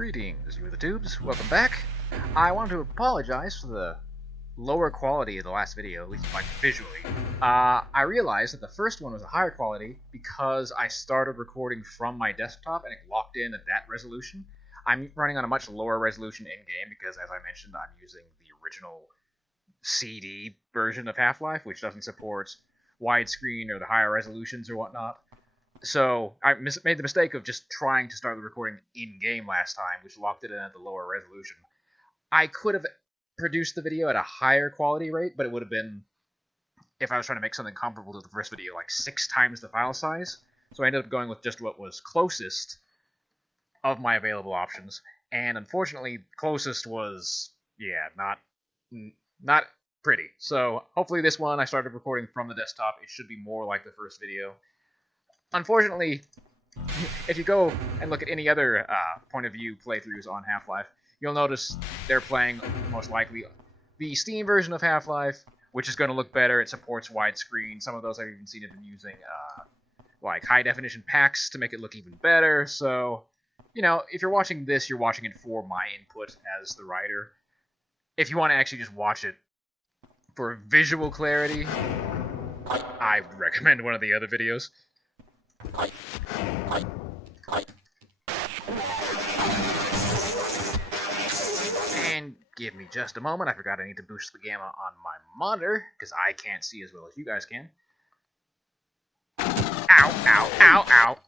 Greetings, you the tubes. Welcome back. I want to apologize for the lower quality of the last video, at least like visually. I realized that the first one was a higher quality because I started recording from my desktop and it locked in at that resolution. I'm running on a much lower resolution in-game because, as I mentioned, I'm using the original CD version of Half-Life, which doesn't support widescreen or the higher resolutions or whatnot. So I made the mistake of just trying to start the recording in-game last time, which locked it in at the lower resolution. I could have produced the video at a higher quality rate, but it would have been, if I was trying to make something comparable to the first video, like 6 times the file size. So I ended up going with just what was closest of my available options. And unfortunately, closest was, not pretty. So hopefully this one I started recording from the desktop. It should be more like the first video. Unfortunately, if you go and look at any other point of view playthroughs on Half-Life, you'll notice they're playing most likely the Steam version of Half-Life, which is going to look better. It supports widescreen. Some of those I've even seen have been using like high definition packs to make it look even better. So, you know, if you're watching this, you're watching it for my input as the writer. If you want to actually just watch it for visual clarity, I would recommend one of the other videos. And give me just a moment. I forgot I need to boost the gamma on my monitor, because I can't see as well as you guys can. Ow, ow, ow, ow.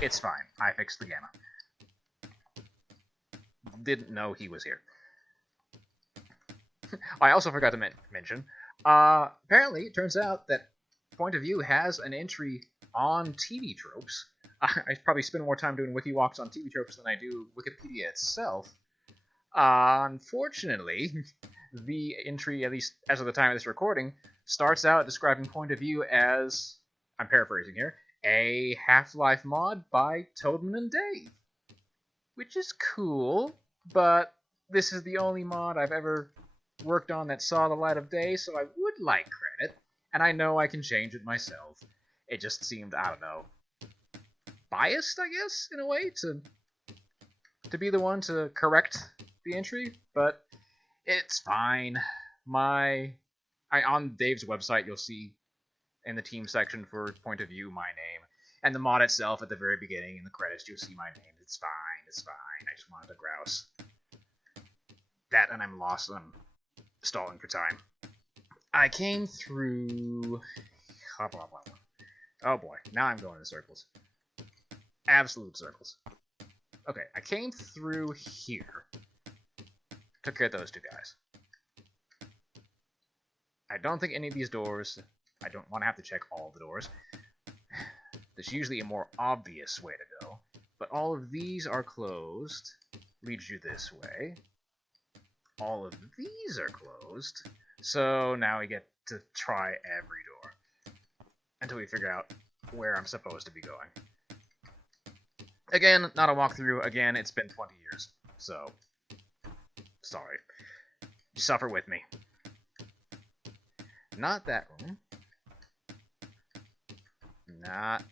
It's fine. I fixed the gamma. Didn't know he was here. I also forgot to mention, apparently it turns out that Point of View has an entry on TV tropes. I probably spend more time doing wiki walks on TV tropes than I do Wikipedia itself. Unfortunately, the entry, at least as of the time of this recording, starts out describing Point of View as, I'm paraphrasing here, a Half-Life mod by Toadman and Dave. Which is cool, but this is the only mod I've ever worked on that saw the light of day, so I would like credit, and I know I can change it myself. It just seemed, I don't know, biased, I guess, in a way, to be the one to correct the entry, but it's fine. On Dave's website, you'll see in the team section for Point of View my name, and the mod itself at the very beginning in the credits, you'll see my name. It's fine, it's fine. I just wanted to grouse. That, and I'm lost. I'm stalling for time. I came through... Oh boy, now I'm going in circles. Absolute circles. Okay, I came through here. Took care of those two guys. I don't think any of these doors... I don't want to have to check all the doors. There's usually a more obvious way to go. But all of these are closed. Leads you this way. All of these are closed. So now we get to try every door. Until we figure out where I'm supposed to be going. Again, not a walkthrough. Again, it's been 20 years. So, sorry. Suffer with me. Not that room. Not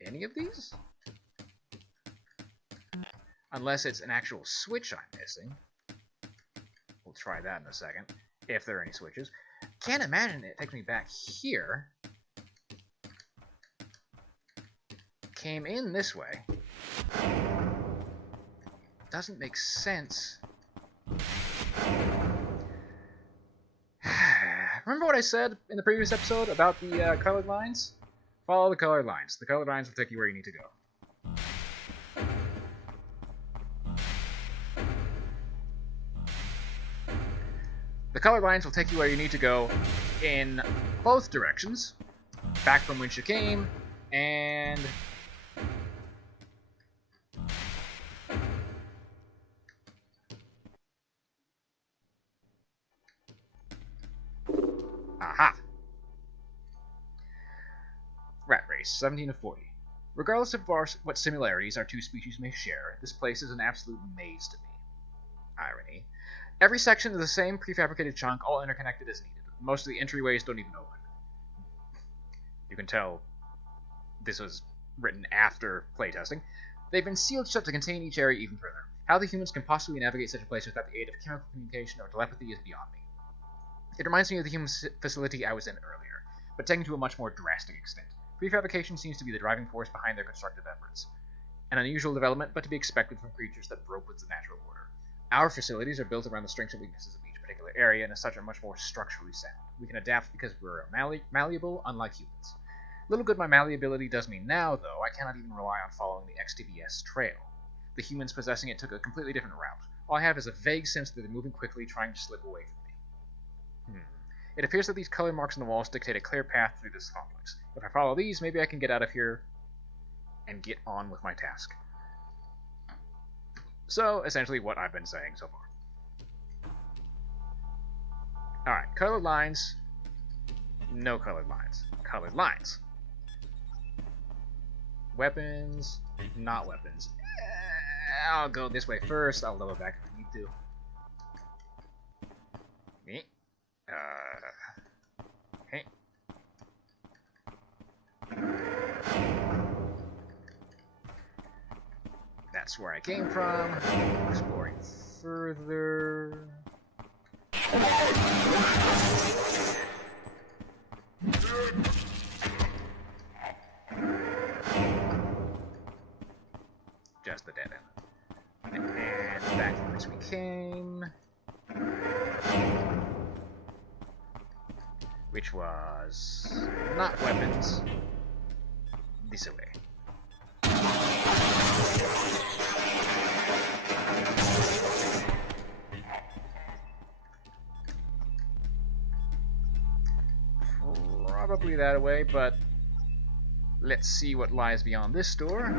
any of these? Unless it's an actual switch I'm missing. We'll try that in a second, if there are any switches. Can't imagine it takes me back here. Came in this way. Doesn't make sense. Remember what I said in the previous episode about the colored lines? Follow the colored lines. The colored lines will take you where you need to go. The colored lines will take you where you need to go in both directions. Back from whence you came, and... Aha! Rat Race, 17 of 40. Regardless of what similarities our two species may share, this place is an absolute maze to me. Irony. Every section is the same prefabricated chunk, all interconnected as needed. Most of the entryways don't even open. You can tell this was written after playtesting. They've been sealed shut to contain each area even further. How the humans can possibly navigate such a place without the aid of chemical communication or telepathy is beyond me. It reminds me of the human facility I was in earlier, but taken to a much more drastic extent. Prefabrication seems to be the driving force behind their constructive efforts. An unusual development, but to be expected from creatures that broke with the natural order. Our facilities are built around the strengths and weaknesses of each particular area, and as such are much more structurally sound. We can adapt because we're malleable, unlike humans. Little good my malleability does me now, though, I cannot even rely on following the XTBS trail. The humans possessing it took a completely different route. All I have is a vague sense that they're moving quickly, trying to slip away from me. It appears that these color marks on the walls dictate a clear path through this complex. If I follow these, maybe I can get out of here and get on with my task. So, essentially what I've been saying so far. Alright, colored lines. No colored lines. Colored lines. Weapons. Not weapons. I'll go this way first. I'll double back if I need to. Me. Okay. That's where I came from. Exploring further. Just the dead end. And back from which we came. Which was not weapons. This way. Probably that way, but let's see what lies beyond this door.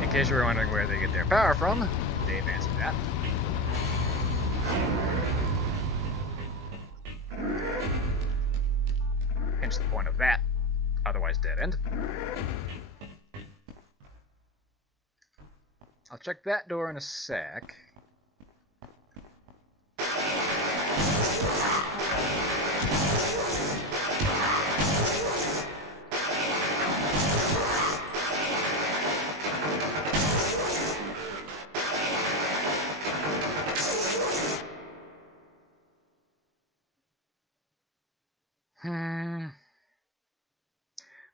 In case you were wondering where they get their power from, they've answered that. Hence the point of that, otherwise dead end. I'll check that door in a sec.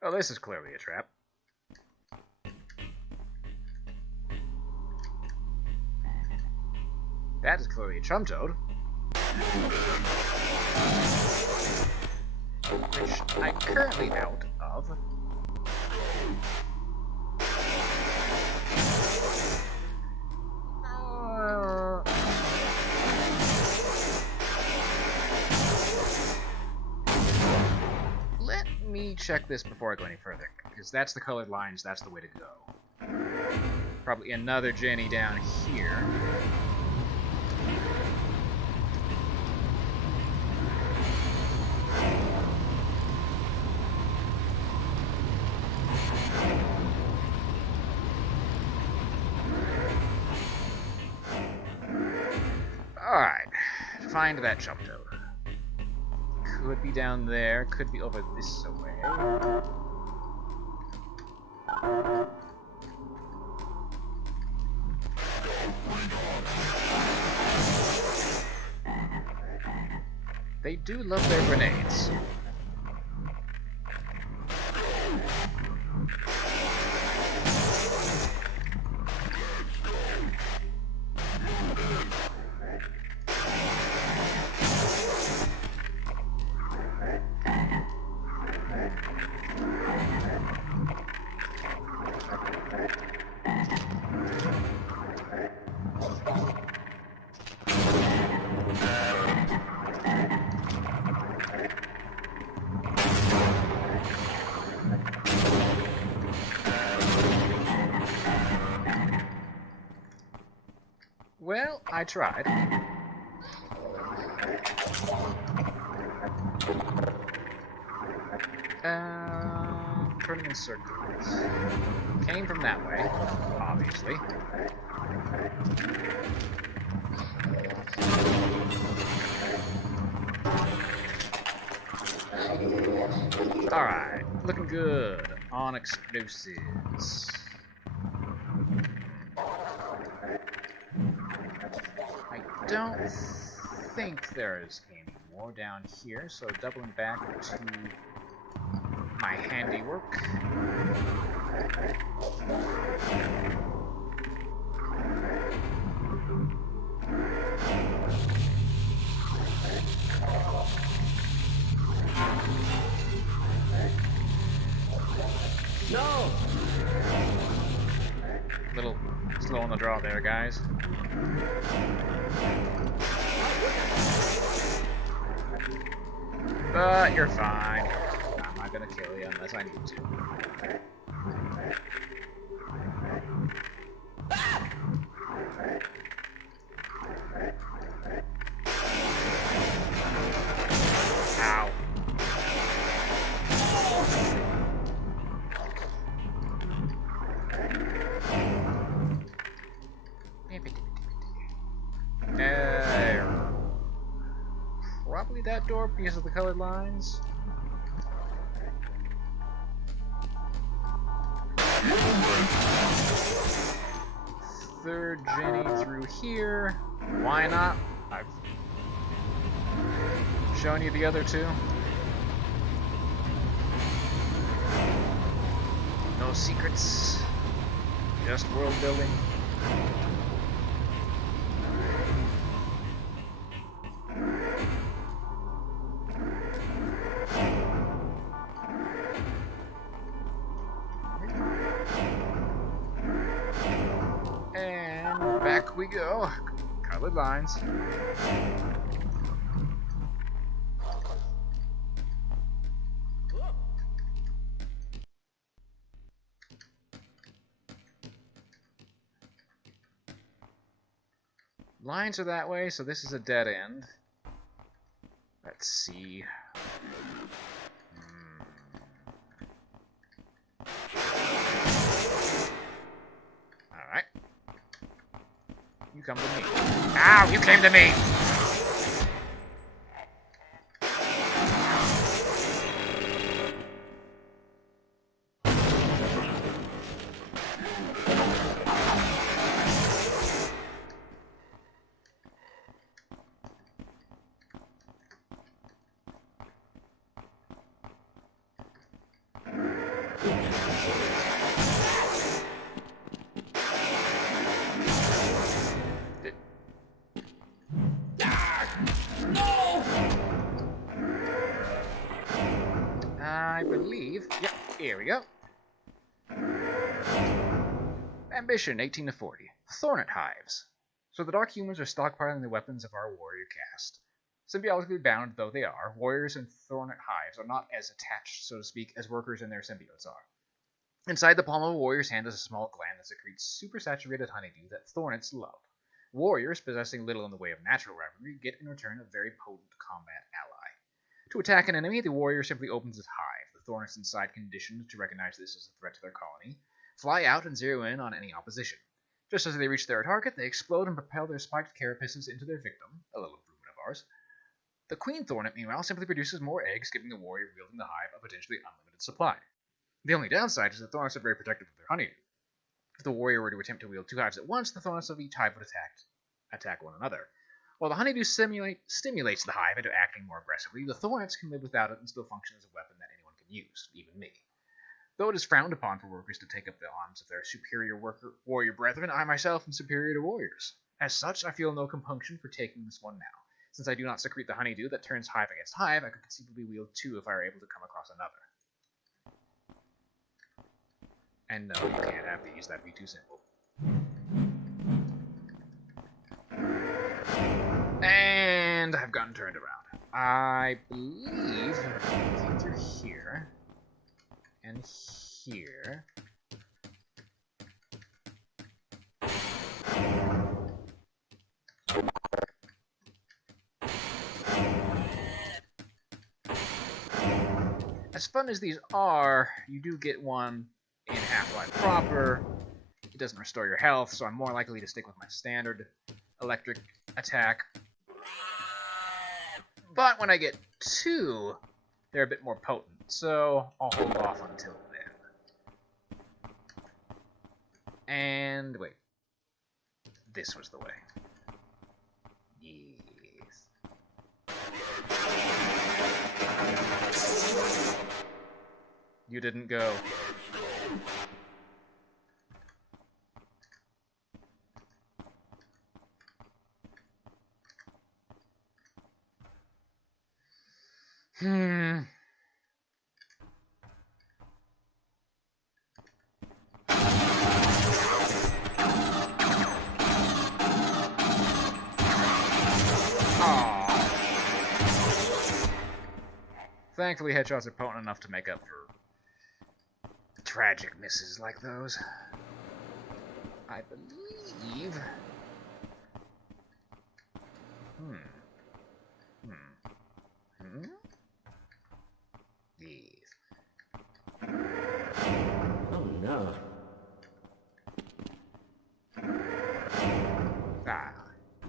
Oh, this is clearly a trap. That is clearly a chum toad. Which I'm currently out of. Let me check this before I go any further, because that's the colored lines, that's the way to go. Probably another Jenny down here. Alright, find that chum toad. Could be down there, could be over this way. They do love their grenades. Well, I tried. Turning in circles. Came from that way, obviously. Alright, looking good on explosives. I don't think there's any more down here, so doubling back to my handiwork. No! Little slow on the draw there, guys. But you're fine. I'm not gonna kill you unless I need to. Ow. Probably that door because of the colored lines. Third Jenny through here. Why not? I've shown you the other two. No secrets. Just world building. And back we go. Colored lines. Lines are that way, so this is a dead end. Let's see. Alright. You come to me. Ow! You came to me! I believe. Yep, here we go. Ambition 18 to 40. Thornet hives. So the Dark Humans are stockpiling the weapons of our warrior caste. Symbiotically bound though they are, warriors and Thornet hives are not as attached, so to speak, as workers and their symbiotes are. Inside the palm of a warrior's hand is a small gland that secretes supersaturated honeydew that Thornets love. Warriors, possessing little in the way of natural weaponry, get in return a very potent combat ally. To attack an enemy, the warrior simply opens his hive. The Thornets inside, conditioned to recognize this as a threat to their colony, fly out and zero in on any opposition. Just as they reach their target, they explode and propel their spiked carapaces into their victim, a little improvement of ours. The Queen Thornet, meanwhile, simply produces more eggs, giving the warrior wielding the hive a potentially unlimited supply. The only downside is that Thornets are very protective of their honeydew. If the warrior were to attempt to wield two hives at once, the Thornets of each hive would attack one another. While the honeydew stimulates the hive into acting more aggressively, the Thornets can live without it and still function as a weapon that anyone can use, even me. Though it is frowned upon for workers to take up the arms of their superior warrior brethren, I myself am superior to warriors. As such, I feel no compunction for taking this one now. Since I do not secrete the honeydew that turns hive against hive, I could conceivably wield two if I were able to come across another. And no, you can't have these, that'd be too simple. And I've gotten turned around. I believe looking through here and here. As fun as these are, you do get one in Half-Life proper. It doesn't restore your health, so I'm more likely to stick with my standard electric attack. But when I get 2, they're a bit more potent, so I'll hold off until then. And wait. This was the way. Yes. You didn't go. Thankfully, headshots are potent enough to make up for tragic misses like those. I believe... Yes. Oh no.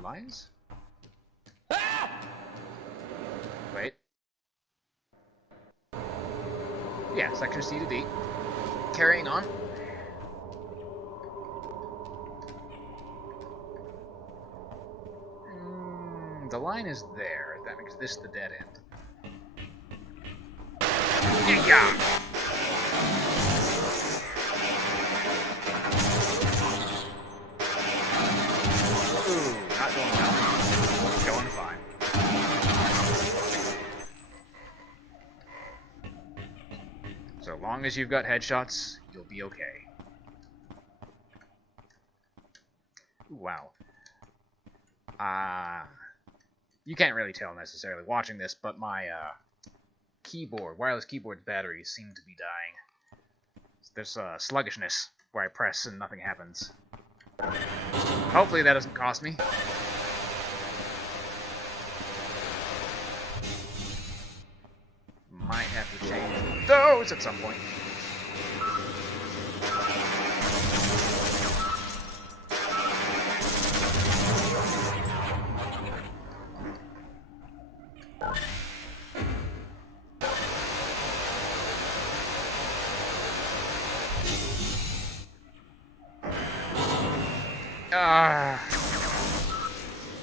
Lines? Wait. Yeah, section C to D. Carrying on. The line is there. That makes this the dead end. Yeah. Ooh, not going well. Going fine. So long as you've got headshots, you'll be okay. Ooh, wow. You can't really tell necessarily watching this, but my wireless keyboard batteries seem to be dying. There's sluggishness where I press and nothing happens. Hopefully that doesn't cost me. Might have to change those at some point.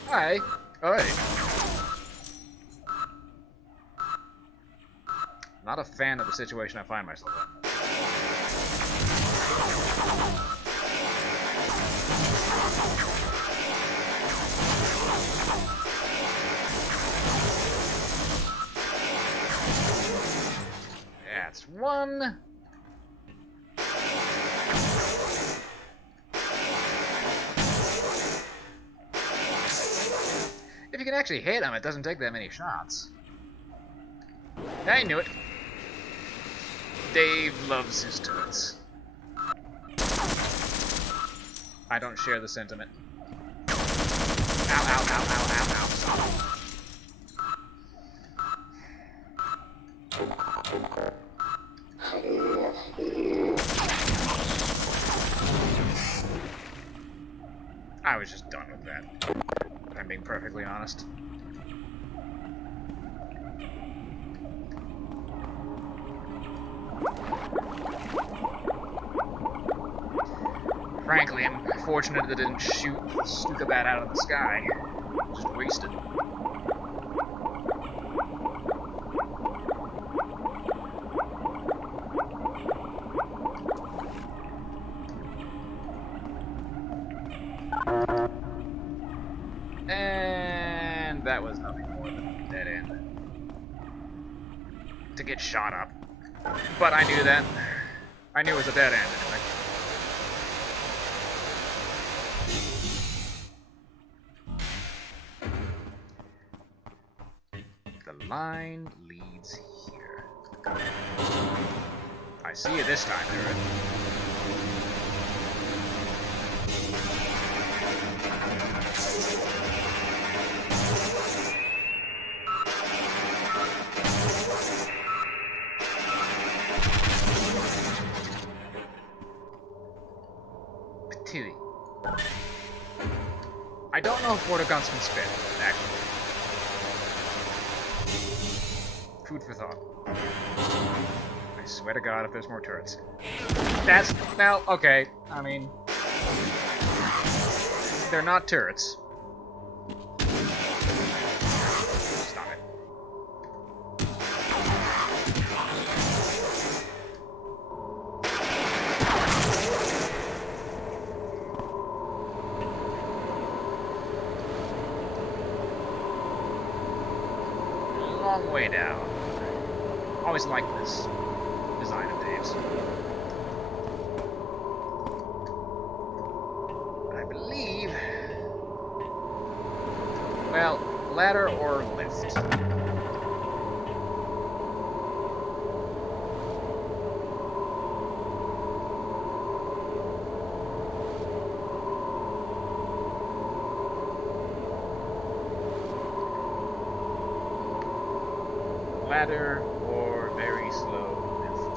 Hi. Alright. Not a fan of the situation I find myself in. That's one. If you can actually hit him, it doesn't take that many shots. I knew it. Dave loves his turrets. I don't share the sentiment. Ow, ow, ow, ow, ow, ow. I was just done with that, if I'm being perfectly honest. Frankly, I'm fortunate that it didn't shoot Stukabat out of the sky. Just wasted. And that was nothing more than a dead end. To get shot up. But I knew that. I knew it was a dead end anyway. The line leads here. I see you this time, Druid. TV. I don't know if water guns can spin, actually. Food for thought. I swear to God if there's more turrets. That's... Now, okay. I mean... They're not turrets. Stop it. Long way down. Always liked this design of Dave's. I believe... Well, ladder or lift. Ladder or very slow lift.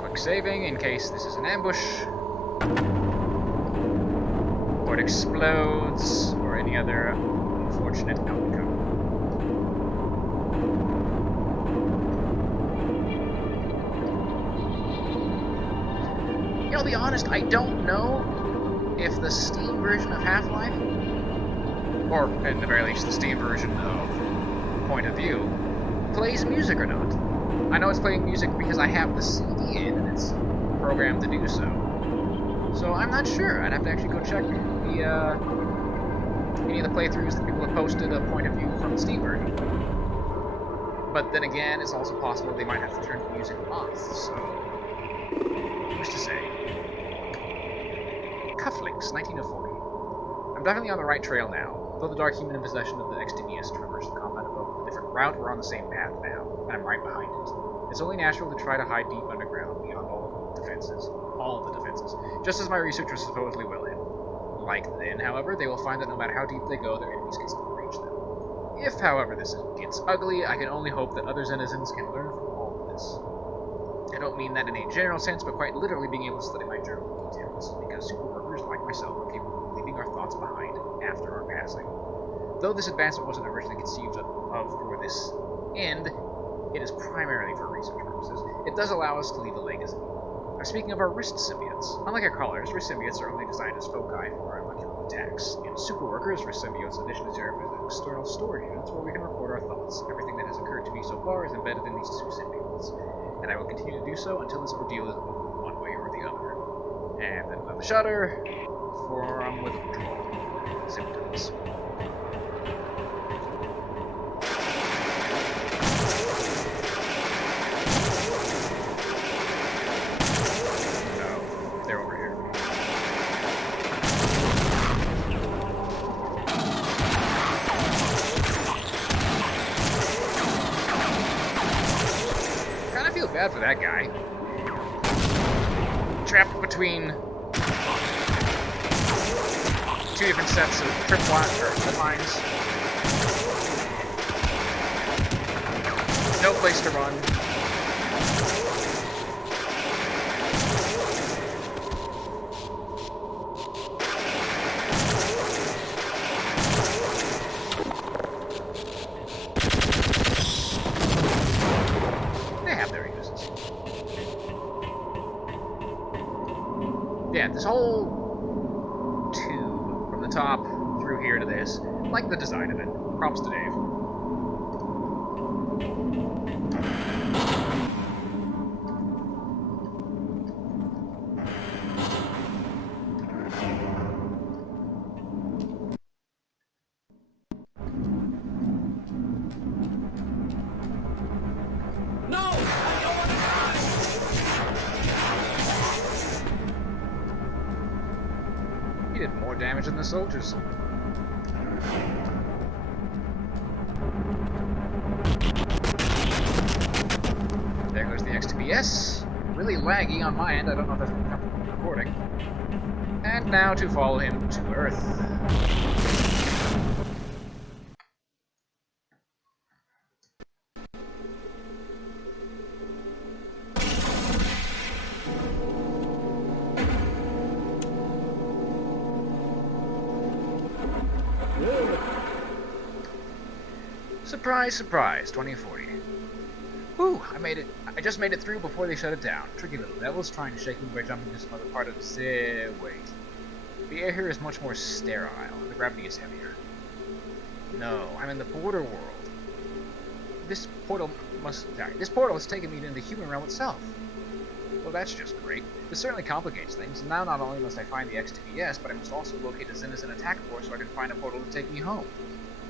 Quick saving in case this is an ambush, or it explodes, or any other unfortunate outcome. You know, to be honest, I don't know if the Steam version of Half-Life, or at the very least the Steam version of Point of View, plays music or not. I know it's playing music because I have the CD in and it's programmed to do so. So I'm not sure. I'd have to actually go check the any of the playthroughs that people have posted a Point of View from the Steam version. But then again, it's also possible they might have to turn the music off, so... who's to say? Cufflinks, 1940. I'm definitely on the right trail now. Though the dark human in possession of the XTBS traversed the combat above a different route, we're on the same path now, and I'm right behind it. It's only natural to try to hide deep underground beyond all of the defenses. Just as my researchers supposedly will him. Like then, however, they will find that no matter how deep they go, their enemies can still reach them. If, however, this gets ugly, I can only hope that other denizens can learn from all of this. I don't mean that in a general sense, but quite literally being able to study my journal details, because superworkers like myself are capable of leaving our thoughts behind after our passing. Though this advancement wasn't originally conceived of for this end, it is primarily for research purposes. It does allow us to leave a legacy. Now, speaking of our wrist symbiotes, unlike our collars, wrist symbiotes are only designed as foci for our electrical attacks. In superworkers, wrist symbiotes additionally serve as external storage units where we can record our thoughts. Everything that has occurred to me so far is embedded in these two symbiotes, and I will continue to do so until this ordeal is over one way or the other. And then another shutter for withdrawal symptoms. Bad for that guy. Trapped between two different sets of trip lines. No place to run. Yeah, this whole tube from the top through here to this, like the design of it. Props to Dave. Did more damage than the soldiers. There goes the XTBS. really laggy on my end. I don't know if that's going to come from the recording. And now to follow him to Earth. Surprise, surprise, 2040. Whew, I made it. I just made it through before they shut it down. Tricky little devils trying to shake me by jumping to some other part of the city. Wait. The air here is much more sterile. The gravity is heavier. No, I'm in the border world. This portal has taken me into the human realm itself. Well, that's just great. This certainly complicates things. Now not only must I find the XTBS, but I must also locate the Zenizin attack force so I can find a portal to take me home.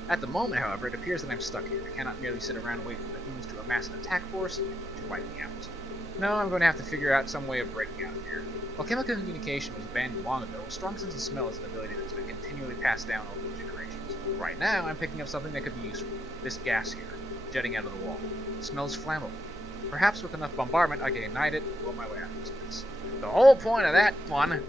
At the moment, however, it appears that I'm stuck here. I cannot merely sit around and wait for the humans to amass an attack force to wipe me out. No, I'm going to have to figure out some way of breaking out of here. While chemical communication was abandoned long ago, a strong sense of smell is an ability that's been continually passed down over the generations. Right now, I'm picking up something that could be useful. This gas here, jetting out of the wall. It smells flammable. Perhaps with enough bombardment, I can ignite it and blow my way out of this place. The whole point of that one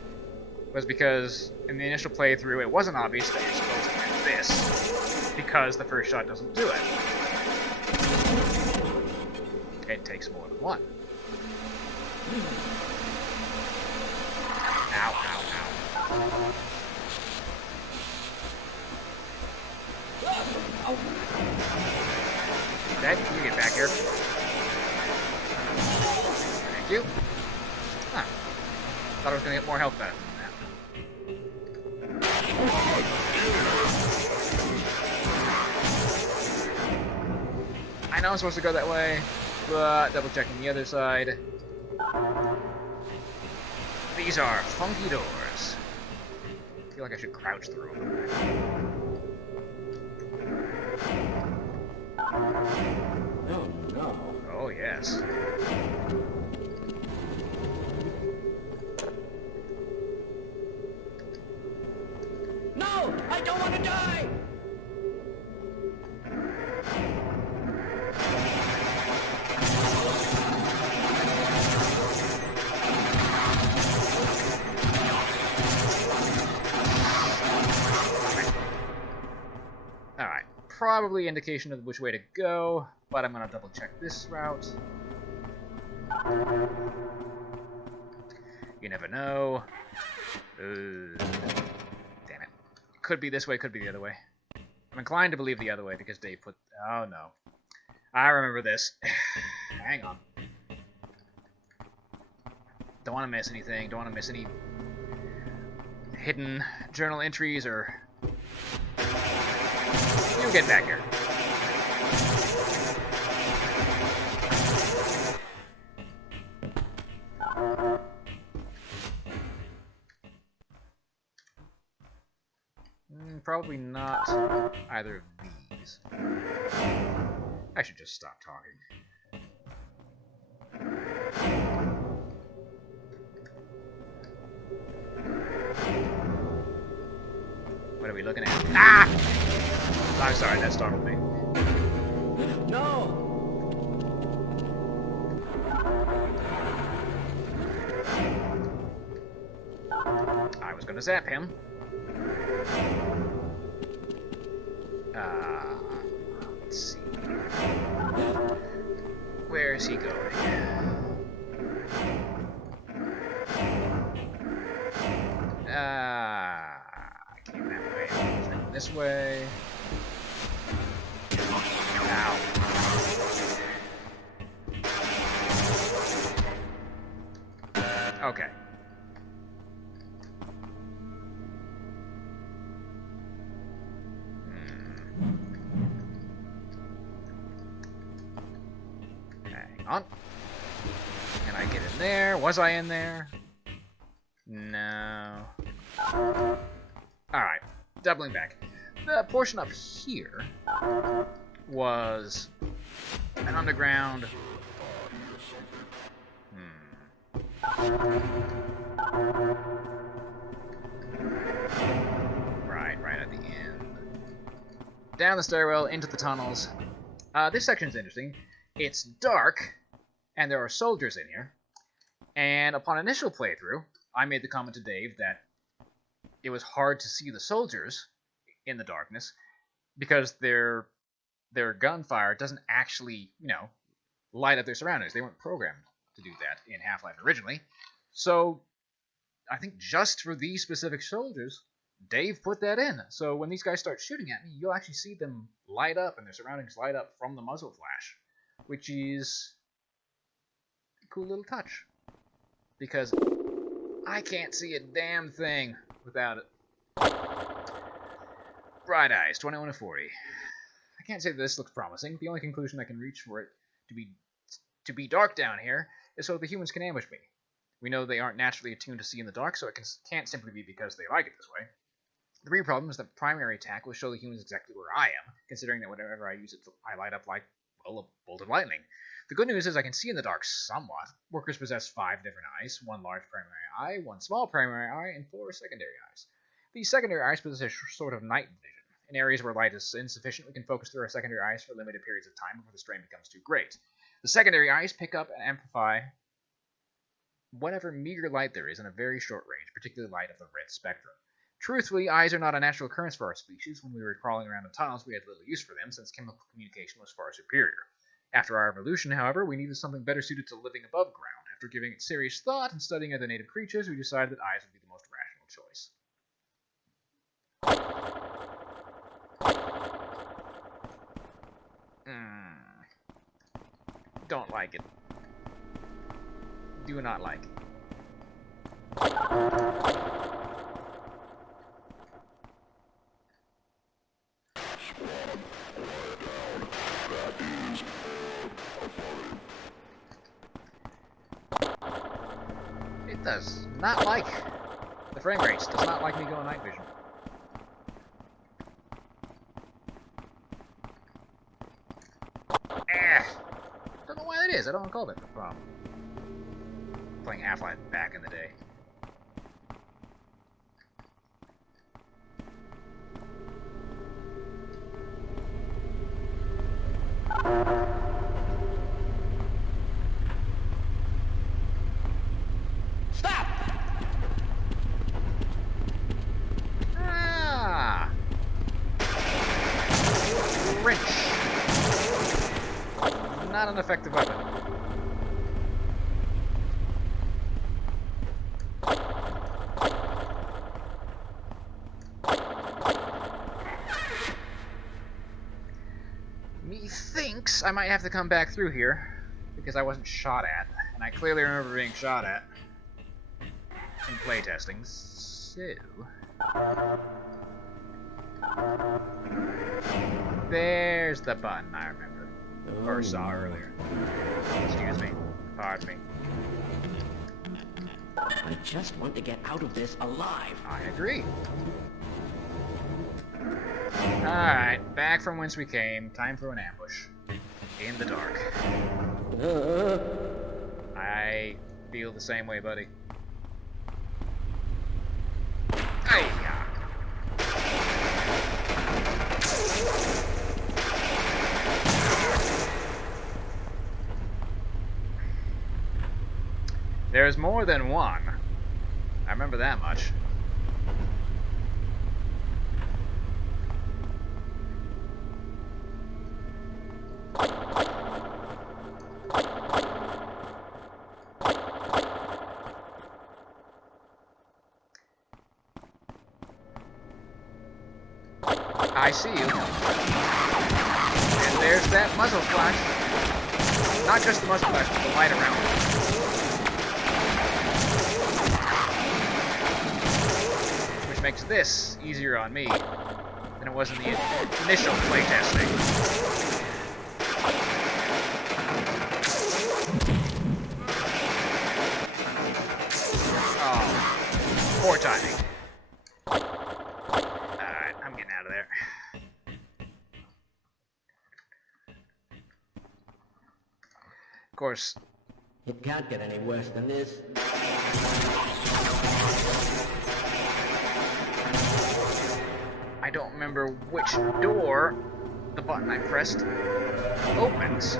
was because in the initial playthrough, it wasn't obvious that you're supposed to do this, because the first shot doesn't do it. It takes more than one. Ow, ow, ow. Okay, you get back here. Thank you. Huh. Thought I was gonna get more health back than that. I know I'm supposed to go that way, but double checking the other side. These are funky doors. I feel like I should crouch through them. Oh no. Oh yes. No! I don't want to die! Alright, probably indication of which way to go, but I'm gonna double check this route. You never know. Damn it. Could be this way, could be the other way. I'm inclined to believe the other way because Dave put... Oh no. I remember this. Hang on. Don't want to miss anything, don't want to miss any hidden journal entries or... You get back here. Probably not either of these. I should just stop talking. What are we looking at? Ah! I'm sorry, that startled me. No! I was gonna zap him. Let's see. Where is he going? I came that way. I'm this way. Ow. Okay. Hang on. Can I get in there? Was I in there? No. Alright. Doubling back. The portion up here was an underground... Right at the end. Down the stairwell, into the tunnels. This section's interesting. It's dark, and there are soldiers in here. And upon initial playthrough, I made the comment to Dave that it was hard to see the soldiers in the darkness because their gunfire doesn't actually, light up their surroundings. They weren't programmed to do that in Half-Life originally. So I think just for these specific soldiers, Dave put that in. So when these guys start shooting at me, you'll actually see them light up and their surroundings light up from the muzzle flash, which is a cool little touch. Because I can't see a damn thing without it. Bright Eyes, 21 of 40. I can't say that this looks promising. The only conclusion I can reach for it to be dark down here is so the humans can ambush me. We know they aren't naturally attuned to see in the dark, so it can't simply be because they like it this way. The real problem is that primary attack will show the humans exactly where I am, considering that whenever I use it, I light up like, well, a bolt of lightning. The good news is I can see in the dark somewhat. Workers possess 5 different eyes, 1 large primary eye, 1 small primary eye, and 4 secondary eyes. These secondary eyes possess a sort of night vision. In areas where light is insufficient, we can focus through our secondary eyes for limited periods of time before the strain becomes too great. The secondary eyes pick up and amplify whatever meager light there is in a very short range, particularly light of the red spectrum. Truthfully, eyes are not a natural occurrence for our species. When we were crawling around in tunnels, we had little use for them, since chemical communication was far superior. After our evolution, however, we needed something better suited to living above ground. After giving it serious thought and studying other native creatures, we decided that eyes would be the most rational choice. Don't like it. Do not like it. It does not like the frame rates. Does not like me going night vision. Don't know why that is. I don't recall that from playing Half-Life back in the day. Stop! Ah! Wrench. Not an effective weapon. Methinks I might have to come back through here because I wasn't shot at, and I clearly remember being shot at in playtesting. So there's the button I remember. Or saw earlier. Excuse me. Pardon me. I just want to get out of this alive. I agree. Alright, back from whence we came. Time for an ambush. In the dark. I feel the same way, buddy. Ay-ya! There's more than one. I remember that much. I see you. And there's that muzzle flash. Not just the muzzle flash, but the light around it. Makes this easier on me than it was in the initial playtesting. Oh, poor timing. Alright, I'm getting out of there. Of course, It can't get any worse than this. I don't remember which door the button I pressed opens.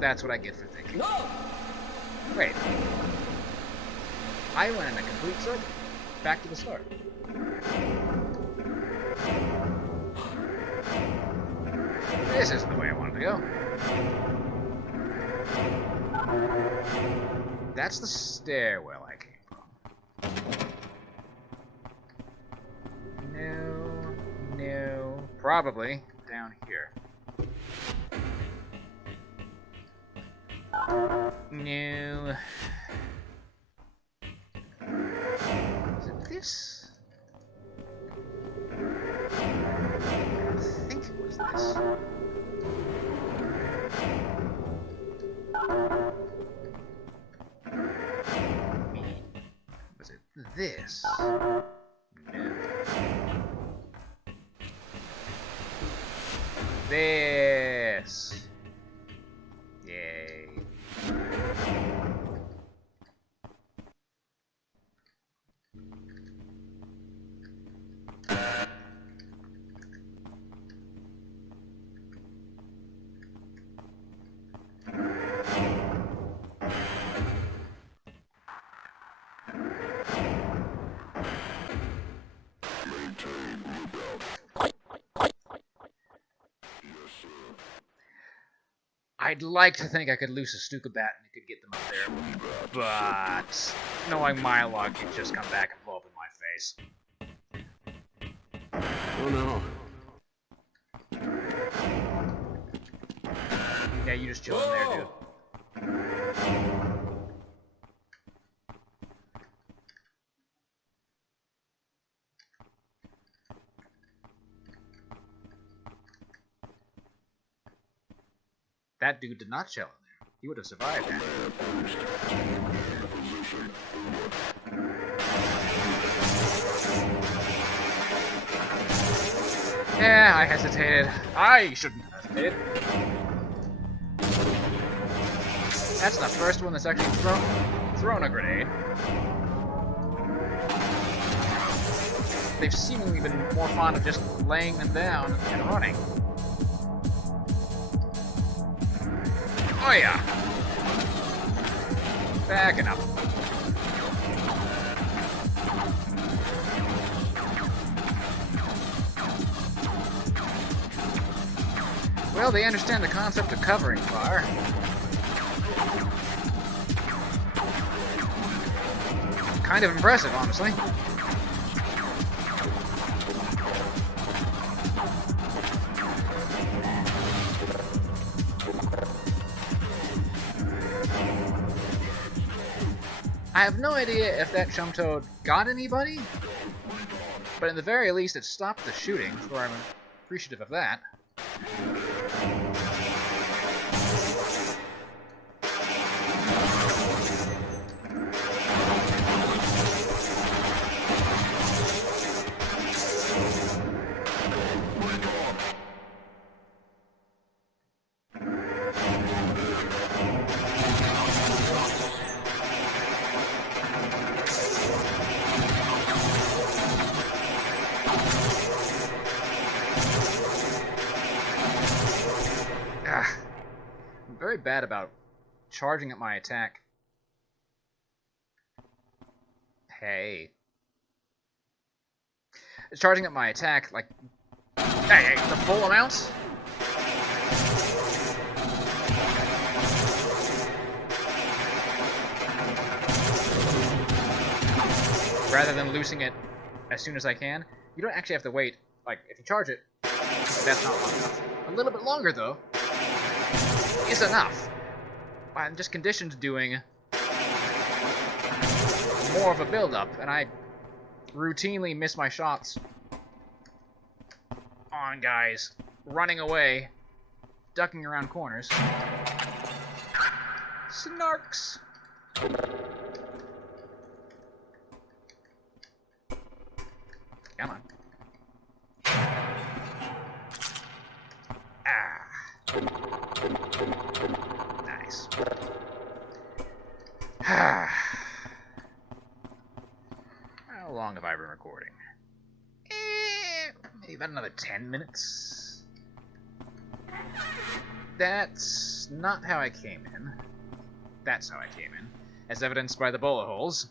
But that's what I get for thinking. No! Wait. I went in a complete circle. Back to the start. This isn't the way I wanted to go. That's the stairwell I came from. No. Probably down here. No. Is it this? I think it was this. Was it this? No. This. Yay. I'd like to think I could loose a Stuka bat and it could get them up there, but knowing my luck, it'd just come back and blow up in my face. Oh no. Yeah, you just chill in there, dude. That dude did not chill in there. He would have survived that. Yeah, I hesitated. I shouldn't have hesitated. That's the first one that's actually thrown a grenade. They've seemingly been more fond of just laying them down and running. Oh yeah. Backing up. Well, they understand the concept of covering fire. Kind of impressive, honestly. I have no idea if that chum toad got anybody, but at the very least it stopped the shooting, so I'm appreciative of that. I'm very bad about charging at my attack. Hey. Charging at my attack, like... Hey, the full amount? Rather than loosing it as soon as I can. You don't actually have to wait. Like, if you charge it, that's not long enough. A little bit longer, though, is enough. I'm just conditioned to doing more of a build-up, and I routinely miss my shots on guys running away, ducking around corners. Snarks! Come on. Ah. Nice. How long have I been recording? Maybe about another 10 minutes. That's not how I came in. That's how I came in, as evidenced by the bullet holes.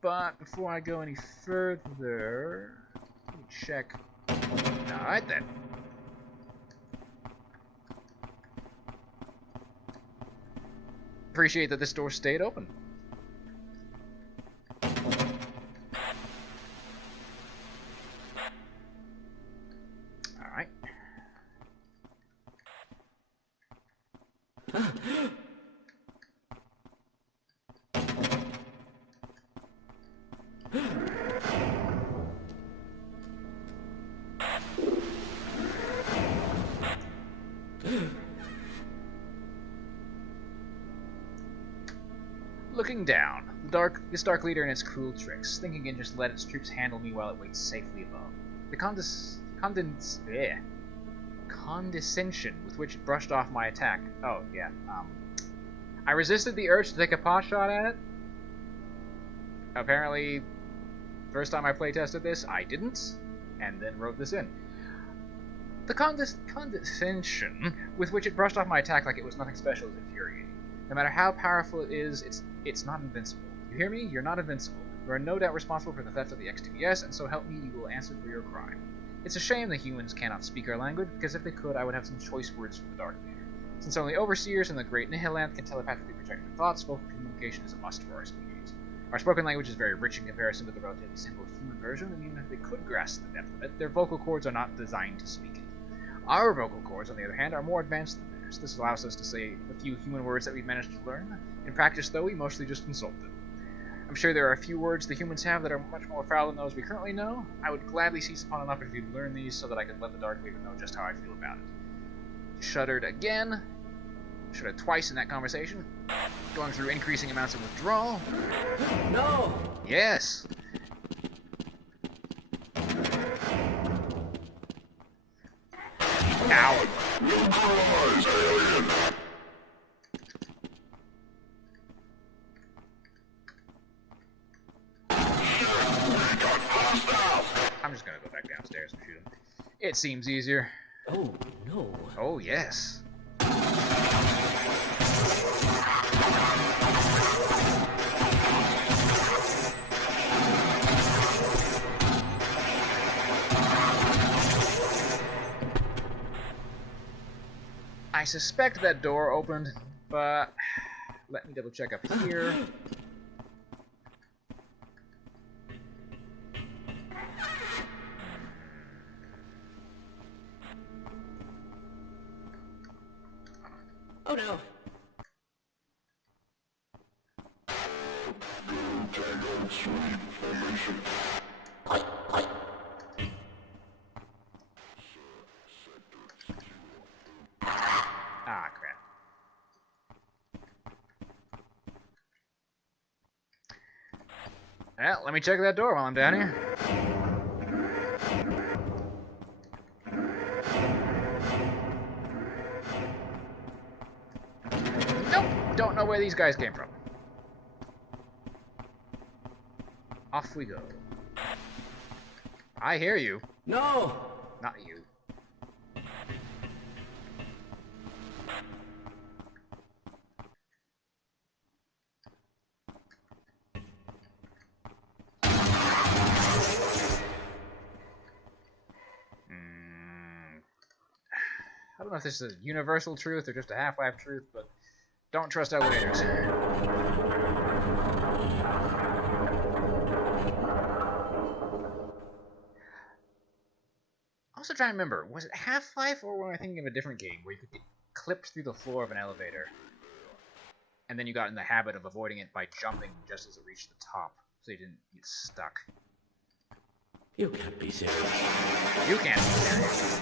But before I go any further, let me check. Alright then. Appreciate that this door stayed open. Alright. Looking down, this dark leader and its cruel tricks, thinking it just let its troops handle me while it waits safely above. The condescension with which it brushed off my attack. Oh, yeah, I resisted the urge to take a pot shot at it. Apparently, first time I playtested this, I didn't, and then wrote this in. The condescension with which it brushed off my attack like it was nothing special is infuriating. No matter how powerful it is, it's not invincible. You hear me? You're not invincible. You are no doubt responsible for the theft of the XTBS, and so help me, you will answer for your crime. It's a shame the humans cannot speak our language, because if they could, I would have some choice words from the Dark Leader. Since only overseers and the Great Nihilanth can telepathically project their thoughts, vocal communication is a must for our species. Our spoken language is very rich in comparison to the relatively simple human version, and even if they could grasp the depth of it, their vocal cords are not designed to speak it. Our vocal cords, on the other hand, are more advanced than theirs. This allows us to say the few human words that we've managed to learn. In practice, though, we mostly just consult them. I'm sure there are a few words the humans have that are much more foul than those we currently know. I would gladly seize upon an opportunity to learn these so that I could let the Dark Leader know just how I feel about it. Shuddered again. Shuddered twice in that conversation. Going through increasing amounts of withdrawal. No! Yes! Ow! I'm just gonna go back downstairs and shoot him. It seems easier. Oh, no. Oh, yes. I suspect that door opened, but let me double check up here. Oh, no. Ah, crap. Well, let me check that door while I'm down here. Nope, don't know where these guys came from. Off we go. I hear you. No! Not you. I don't know if this is a universal truth or just a Half-Life truth, but don't trust elevators. Also trying to remember, was it Half-Life or were I thinking of a different game where you could get clipped through the floor of an elevator and then you got in the habit of avoiding it by jumping just as it reached the top so you didn't get stuck? You can't be serious. You can't be serious.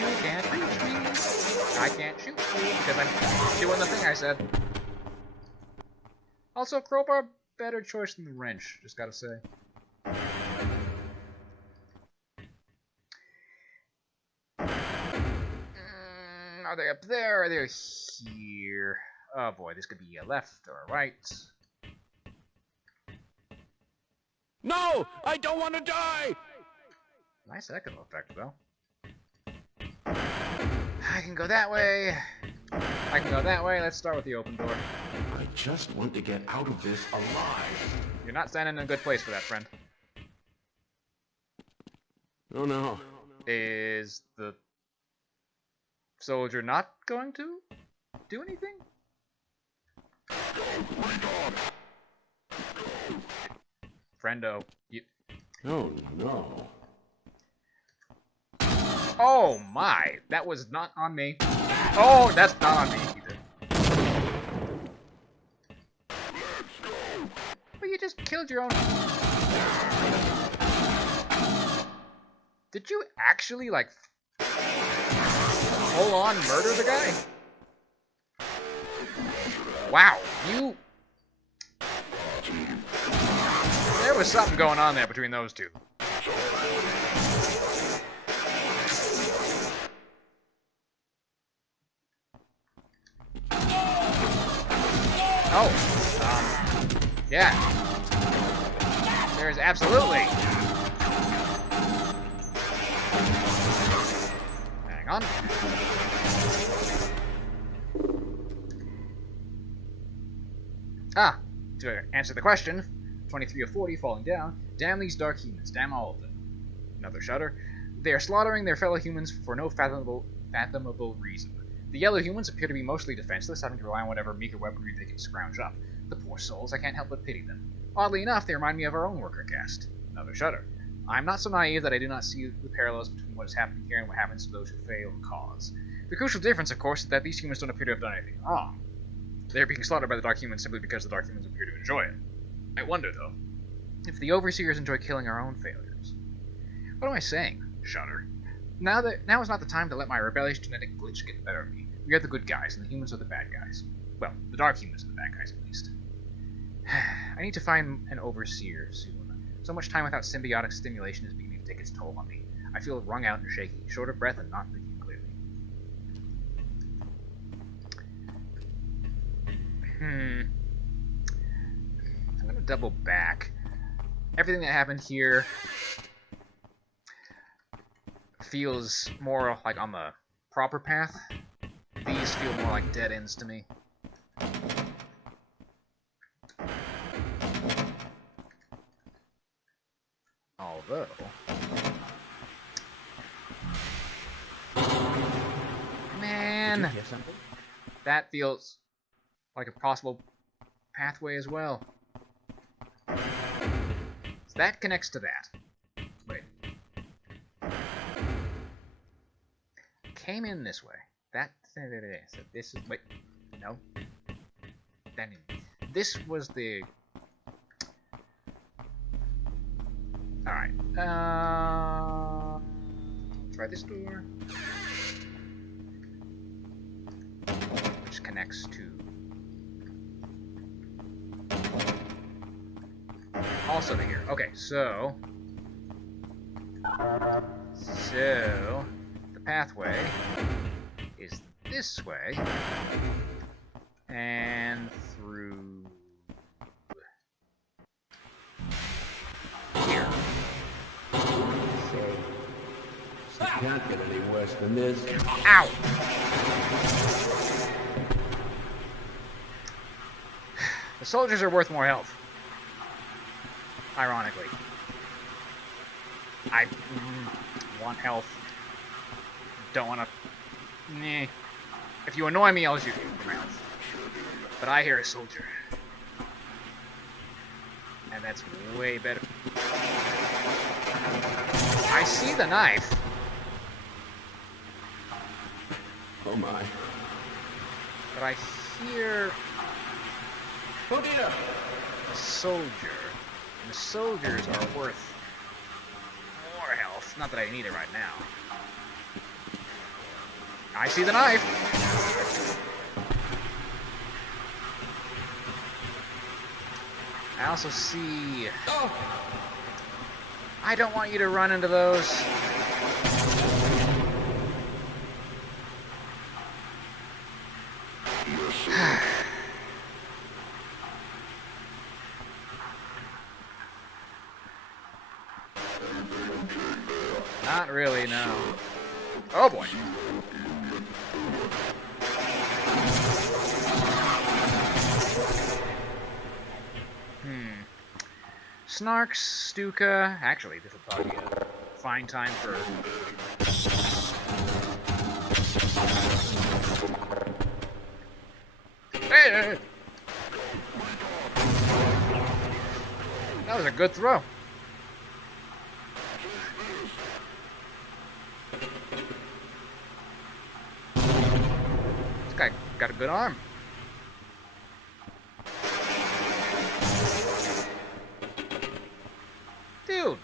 You can't reach me. I can't shoot you because I'm doing the thing I said. Also, crowbar, better choice than the wrench, just gotta say. Are they up there? Are they here? Oh boy, this could be a left or a right. No! I don't want to die! Nice echo effect, though. I can go that way. I can go that way. Let's start with the open door. I just want to get out of this alive. You're not standing in a good place for that, friend. Oh no. Is the soldier not going to do anything? Friendo, you... Oh no. Oh my! That was not on me. Oh, that's not on me either. But you just killed your own... Did you actually, like, full-on murder the guy? Wow, you... There was something going on there between those two. Oh, yeah. There's absolutely... Hang on. Ah, to answer the question, 23 of 40 falling down. Damn these dark humans, damn all of them. Another shudder. They are slaughtering their fellow humans for no fathomable reason. The yellow humans appear to be mostly defenseless, having to rely on whatever meager weaponry they can scrounge up. The poor souls, I can't help but pity them. Oddly enough, they remind me of our own worker caste. Another shudder. I'm not so naive that I do not see the parallels between what is happening here and what happens to those who fail the cause. The crucial difference, of course, is that these humans don't appear to have done anything wrong. They are being slaughtered by the Dark Humans simply because the Dark Humans appear to enjoy it. I wonder, though, if the Overseers enjoy killing our own failures. What am I saying? Shudder. Now is not the time to let my rebellious genetic glitch get the better of me. We are the good guys, and the humans are the bad guys. Well, the Dark Humans are the bad guys, at least. I need to find an Overseer soon. So much time without symbiotic stimulation is beginning to take its toll on me. I feel wrung out and shaky, short of breath and not thinking clearly. I'm gonna double back. Everything that happened here feels more like on the proper path. These feel more like dead ends to me. Although... Man! That feels like a possible pathway as well. So that connects to that. Wait. Came in this way. That... So this is... Wait. No. Then this was the... Alright. Try this door. Which connects to... Also to here. Okay, so... the pathway is this way. And through... here. It can't get any worse than this. Ow! The soldiers are worth more health. Ironically. I want health. Don't want to... Nah. If you annoy me, I'll shoot you for my health. But I hear a soldier. And that's way better. I see the knife. Oh my. But I hear Oh dear. a soldier. And the soldiers are worth more health. Not that I need it right now. I see the knife. I also see... Oh. I don't want you to run into those. Not really, no. Oh boy. Snarks, Stuka. Actually, this would probably be a fine time for. Hey! That was a good throw. This guy got a good arm. Dude.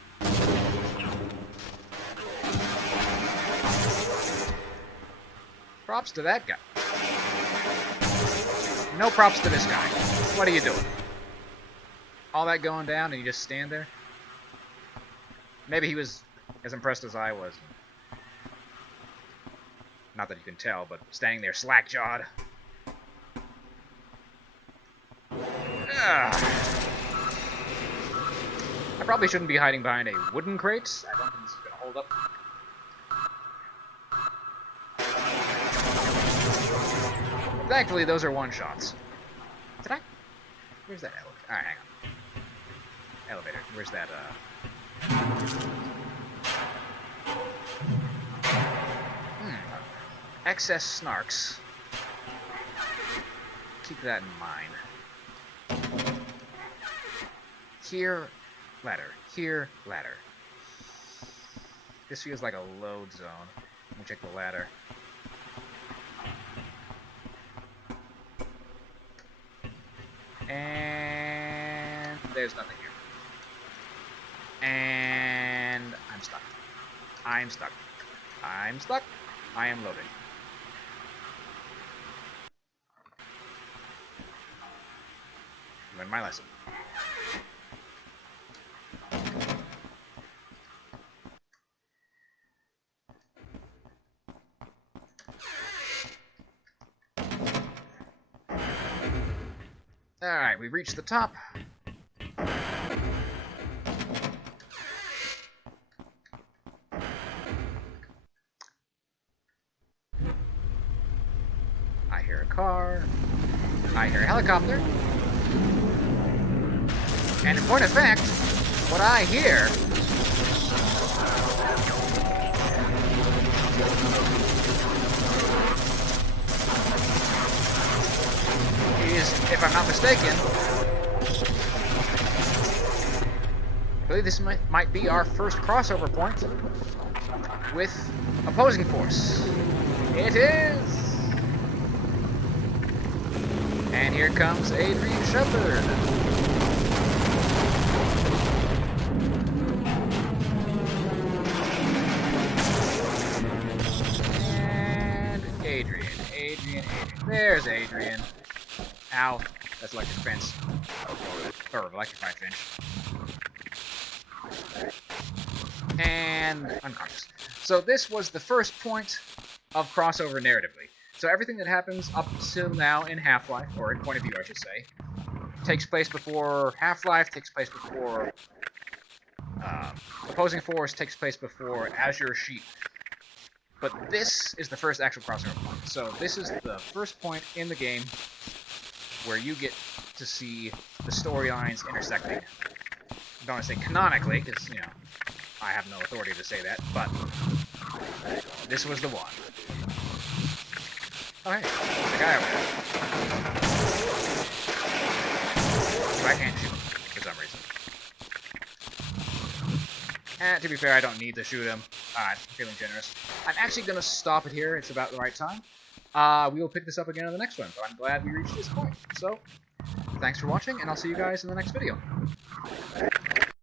Props to that guy. No props to this guy. What are you doing? All that going down and you just stand there? Maybe he was as impressed as I was. Not that you can tell, but standing there slack-jawed. I probably shouldn't be hiding behind a wooden crate. I don't think this is going to hold up. Thankfully, those are one-shots. Did I? Where's that elevator? Alright, hang on. Elevator. Where's that, Excess snarks. Keep that in mind. Here, ladder. Here, ladder. This feels like a load zone. Let me check the ladder. And there's nothing here. And I'm stuck. I'm stuck. I'm stuck. I am loading. Learn my lesson. Alright, we've reached the top. I hear a car. I hear a helicopter. And in point of fact, what I hear is, if I'm not mistaken, I believe this might be our first crossover point with opposing force. It is! And here comes Adrian Shepard. Adrian. There's Adrian. Ow. That's electric fence. Or electrified fence. And unconscious. So this was the first point of crossover narratively. So everything that happens up till now in Half-Life, or in point of view I should say, takes place before Half-Life, takes place before Opposing Force, takes place before Azure Sheep. But this is the first actual crossover point. So this is the first point in the game where you get to see the storylines intersecting. I don't want to say canonically, because, you know, I have no authority to say that, but this was the one. Oh, hey, there's a guy over there. So I can't shoot him, for some reason. And to be fair, I don't need to shoot him. I'm feeling generous. I'm actually going to stop it here. It's about the right time. We will pick this up again in the next one, but I'm glad we reached this point. So, thanks for watching, and I'll see you guys in the next video.